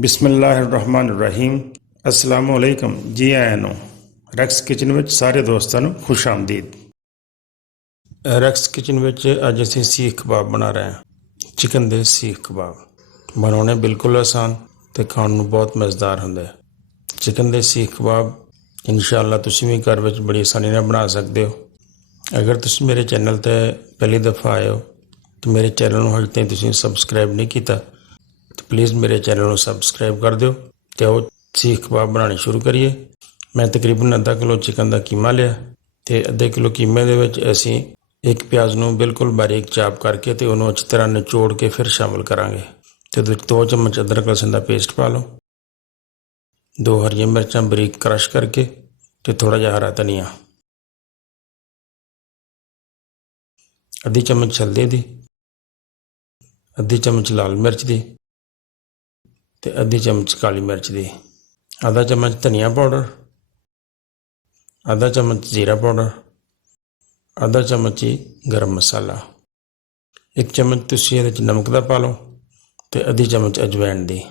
ਬਿਸਮਿਲ੍ਲਾਹਿਰਰਹਿਮਾਨਿਰਰਹੀਮ। अस्सलामु अलैकुम। जी आया ਨੂੰ ਰੈਕਸ ਕਿਚਨ ਵਿੱਚ ਸਾਰੇ ਦੋਸਤਾਂ ਨੂੰ ਖੁਸ਼ ਆਮਦੀਦ। ਰੈਕਸ ਕਿਚਨ ਵਿੱਚ ਅੱਜ ਅਸੀਂ ਸੀਖ ਕਬਾਬ ਬਣਾ ਰਹੇ ਹਾਂ। ਚਿਕਨ ਦੇ ਸੀਖ ਕਬਾਬ ਬਣਾਉਣੇ ਬਿਲਕੁਲ ਆਸਾਨ ਅਤੇ ਖਾਣ ਨੂੰ ਬਹੁਤ ਮਜ਼ੇਦਾਰ ਹੁੰਦੇ। ਚਿਕਨ ਦੇ ਸੀਖ ਕਬਾਬ ਇਨਸ਼ਾਅੱਲਾ ਤੁਸੀਂ ਵੀ ਘਰ ਵਿੱਚ ਬੜੀ ਆਸਾਨੀ ਨਾਲ ਬਣਾ ਸਕਦੇ ਹੋ। ਅਗਰ ਤੁਸੀਂ ਮੇਰੇ ਚੈਨਲ 'ਤੇ ਪਹਿਲੀ ਦਫਾ ਆਏ ਹੋ ਤਾਂ ਮੇਰੇ ਚੈਨਲ ਨੂੰ ਹਜੇ ਤਾਈਂ ਤੁਸੀਂ ਸਬਸਕ੍ਰਾਈਬ ਨਹੀਂ ਕੀਤਾ ਤਾਂ ਪਲੀਜ਼ ਮੇਰੇ ਚੈਨਲ ਨੂੰ ਸਬਸਕ੍ਰਾਈਬ ਕਰ ਦਿਓ ਅਤੇ ਉਹ ਸੀਖ ਕਬਾਬ ਬਣਾਉਣੇ ਸ਼ੁਰੂ ਕਰੀਏ। ਮੈਂ ਤਕਰੀਬਨ ਅੱਧਾ ਕਿਲੋ ਚਿਕਨ ਦਾ ਕੀਮਾ ਲਿਆ ਅਤੇ ਅੱਧੇ ਕਿਲੋ ਕੀਮੇ ਦੇ ਵਿੱਚ ਅਸੀਂ ਇੱਕ ਪਿਆਜ਼ ਨੂੰ ਬਿਲਕੁਲ ਬਾਰੀਕ ਚਾਪ ਕਰਕੇ ਅਤੇ ਉਹਨੂੰ ਅੱਛੀ ਤਰ੍ਹਾਂ ਨਿਚੋੜ ਕੇ ਫਿਰ ਸ਼ਾਮਿਲ ਕਰਾਂਗੇ ਅਤੇ ਉਹਦੇ 2 ਚਮਚ ਅਦਰਕ ਲਸਣ ਦਾ ਪੇਸਟ ਪਾ ਲਓ, 2 ਹਰੀਆਂ ਮਿਰਚਾਂ ਬਰੀਕ ਕਰਸ਼ ਕਰਕੇ ਅਤੇ ਥੋੜ੍ਹਾ ਜਿਹਾ ਹਰਾ ਧਨੀਆ, ਅੱਧੀ ਚਮਚ ਹਲਦੀ ਦੀ, ਅੱਧੀ ਚਮਚ ਲਾਲ ਮਿਰਚ ਦੀ ਅਤੇ ਅੱਧੀ ਚਮਚ ਕਾਲੀ ਮਿਰਚ ਦੀ, ਆਧਾ ਚਮਚ ਧਨੀਆ ਪਾਊਡਰ, ਆਧਾ ਚਮਚ ਜ਼ੀਰਾ ਪਾਊਡਰ, ਆਧਾ ਚਮਚ ਹੀ ਗਰਮ ਮਸਾਲਾ, 1 ਚਮਚ ਤੁਸੀਂ ਇਹਦੇ 'ਚ ਨਮਕ ਦਾ ਪਾ ਲਓ ਅਤੇ ਅੱਧੀ ਚਮਚ ਅਜਵਾਇਣ ਦੀ,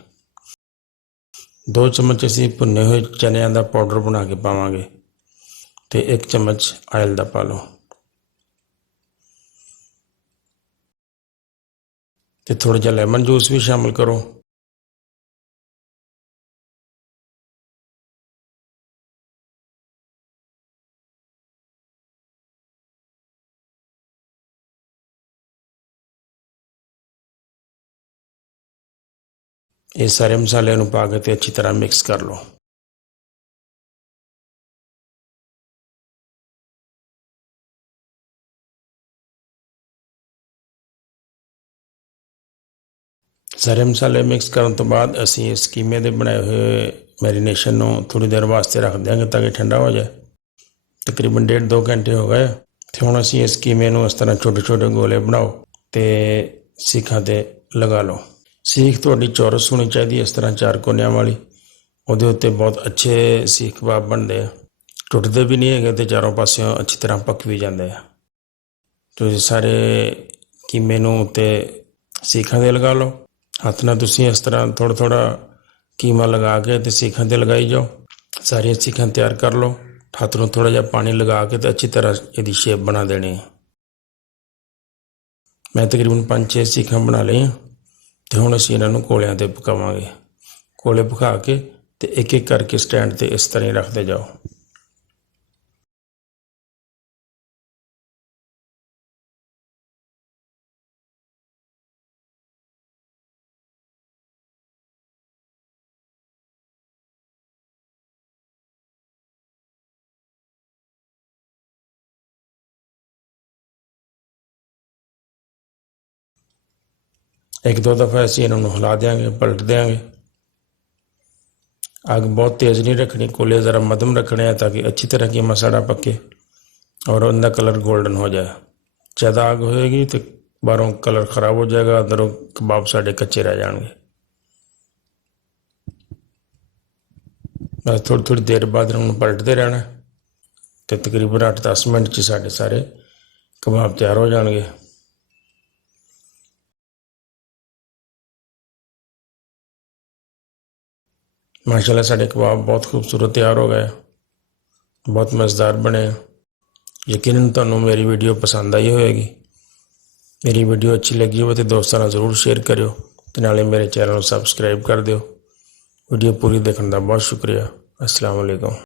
2 ਚਮਚ ਅਸੀਂ ਭੁੰਨੇ ਹੋਏ ਚਨਿਆਂ ਦਾ ਪਾਊਡਰ ਬਣਾ ਕੇ ਪਾਵਾਂਗੇ ਅਤੇ 1 ਚਮਚ ਆਇਲ ਦਾ ਪਾ ਲਓ ਅਤੇ ਥੋੜ੍ਹਾ ਜਿਹਾ ਲੈਮਨ ਜੂਸ ਵੀ ਸ਼ਾਮਿਲ ਕਰੋ। ਇਹ ਸਾਰੇ ਮਸਾਲਿਆਂ ਨੂੰ ਪਾ ਕੇ ਅਤੇ ਅੱਛੀ ਤਰ੍ਹਾਂ ਮਿਕਸ ਕਰ ਲਓ। ਸਾਰੇ ਮਸਾਲੇ ਮਿਕਸ ਕਰਨ ਤੋਂ ਬਾਅਦ ਅਸੀਂ ਇਸ ਕੀਮੇ ਦੇ ਬਣਾਏ ਹੋਏ ਮੈਰੀਨੇਸ਼ਨ ਨੂੰ ਥੋੜ੍ਹੀ ਦੇਰ ਵਾਸਤੇ ਰੱਖ ਦਿਆਂਗੇ ਤਾਂ ਕਿ ਠੰਡਾ ਹੋ ਜਾਏ। ਤਕਰੀਬਨ 1.5-2 ਘੰਟੇ ਹੋ ਗਏ ਅਤੇ ਹੁਣ ਅਸੀਂ ਇਸ ਕੀਮੇ ਨੂੰ ਇਸ ਤਰ੍ਹਾਂ ਛੋਟੇ ਛੋਟੇ ਗੋਲੇ ਬਣਾਓ ਅਤੇ ਸੀਖਾਂ 'ਤੇ ਲਗਾ ਲਓ। ਸੀਖ ਤੁਹਾਡੀ ਚੌਰਸ ਹੋਣੀ ਚਾਹੀਦੀ, ਇਸ ਤਰ੍ਹਾਂ 4 ਕੋਨਿਆਂ ਵਾਲੀ। ਉਹਦੇ ਉੱਤੇ ਬਹੁਤ ਅੱਛੇ ਸੀਖ ਕਬਾਬ ਬਣਦੇ ਆ, ਟੁੱਟਦੇ ਵੀ ਨਹੀਂ ਹੈਗੇ ਅਤੇ ਚਾਰੋਂ ਪਾਸਿਓਂ ਅੱਛੀ ਤਰ੍ਹਾਂ ਪੱਕ ਵੀ ਜਾਂਦੇ ਆ। ਤੁਸੀਂ ਸਾਰੇ ਕੀਮੇ ਨੂੰ ਉੱਤੇ ਸੀਖਾਂ 'ਤੇ ਲਗਾ ਲਓ। ਹੱਥ ਨਾਲ ਤੁਸੀਂ ਇਸ ਤਰ੍ਹਾਂ ਥੋੜ੍ਹਾ ਥੋੜ੍ਹਾ ਕੀਮਾ ਲਗਾ ਕੇ ਅਤੇ ਸੀਖਾਂ 'ਤੇ ਲਗਾਈ ਜਾਓ। ਸਾਰੀਆਂ ਸੀਖਾਂ ਤਿਆਰ ਕਰ ਲਓ। ਹੱਥ ਨੂੰ ਥੋੜ੍ਹਾ ਜਿਹਾ ਪਾਣੀ ਲਗਾ ਕੇ ਅਤੇ ਅੱਛੀ ਤਰ੍ਹਾਂ ਇਹਦੀ ਸ਼ੇਪ ਬਣਾ ਦੇਣੀ ਹੈ। ਮੈਂ ਤਕਰੀਬਨ 5-6 ਸੀਖਾਂ ਬਣਾ ਲਈਆਂ ਅਤੇ ਹੁਣ ਅਸੀਂ ਇਹਨਾਂ ਨੂੰ ਕੋਲਿਆਂ 'ਤੇ ਪਕਾਵਾਂਗੇ। ਕੋਲੇ ਪਕਾ ਕੇ ਅਤੇ ਇੱਕ ਇੱਕ ਕਰਕੇ ਸਟੈਂਡ 'ਤੇ ਇਸ ਤਰ੍ਹਾਂ ਹੀ ਰੱਖਦੇ ਜਾਓ। ਇੱਕ ਦੋ ਦਫਾ ਅਸੀਂ ਇਹਨਾਂ ਨੂੰ ਹਿਲਾ ਦਿਆਂਗੇ, ਪਲਟ ਦਿਆਂਗੇ। ਅੱਗ ਬਹੁਤ ਤੇਜ਼ ਨਹੀਂ ਰੱਖਣੀ, ਕੋਲੇ ਜ਼ਰਾ ਮੱਧਮ ਰੱਖਣੇ ਆ ਤਾਂ ਕਿ ਅੱਛੀ ਤਰ੍ਹਾਂ ਕੀਮਾ ਸਾਡਾ ਪੱਕੇ ਔਰ ਉਹਦਾ ਕਲਰ ਗੋਲਡਨ ਹੋ ਜਾਏ। ਜ਼ਿਆਦਾ ਅੱਗ ਹੋਏਗੀ ਤਾਂ ਬਾਹਰੋਂ ਕਲਰ ਖ਼ਰਾਬ ਹੋ ਜਾਏਗਾ, ਅੰਦਰੋਂ ਕਬਾਬ ਸਾਡੇ ਕੱਚੇ ਰਹਿ ਜਾਣਗੇ। ਬਸ ਥੋੜ੍ਹੀ ਥੋੜ੍ਹੀ ਦੇਰ ਬਾਅਦ ਇਹਨਾਂ ਨੂੰ ਪਲਟਦੇ ਰਹਿਣਾ ਅਤੇ ਤਕਰੀਬਨ 8-10 ਮਿੰਟ 'ਚ ਸਾਡੇ ਸਾਰੇ ਕਬਾਬ ਤਿਆਰ ਹੋ ਜਾਣਗੇ। ਮਾਸ਼ਾਅੱਲਾ ਸਾਡੇ ਕਬਾਬ ਬਹੁਤ ਖੂਬਸੂਰਤ ਤਿਆਰ ਹੋ ਗਏ, ਬਹੁਤ ਮਜ਼ੇਦਾਰ ਬਣੇ। ਯਕੀਨਨ ਤੁਹਾਨੂੰ ਮੇਰੀ ਵੀਡੀਓ ਪਸੰਦ ਆਈ ਹੋਏਗੀ। ਮੇਰੀ ਵੀਡੀਓ ਅੱਛੀ ਲੱਗੀ ਹੋਵੇ ਤਾਂ ਦੋਸਤਾਂ ਨਾਲ ਜ਼ਰੂਰ ਸ਼ੇਅਰ ਕਰਿਓ ਅਤੇ ਨਾਲੇ ਮੇਰੇ ਚੈਨਲ ਨੂੰ ਸਬਸਕ੍ਰਾਈਬ ਕਰ ਦਿਓ। ਵੀਡੀਓ ਪੂਰੀ ਦੇਖਣ ਦਾ ਬਹੁਤ ਸ਼ੁਕਰੀਆ। अस्सलाम वालेकुम।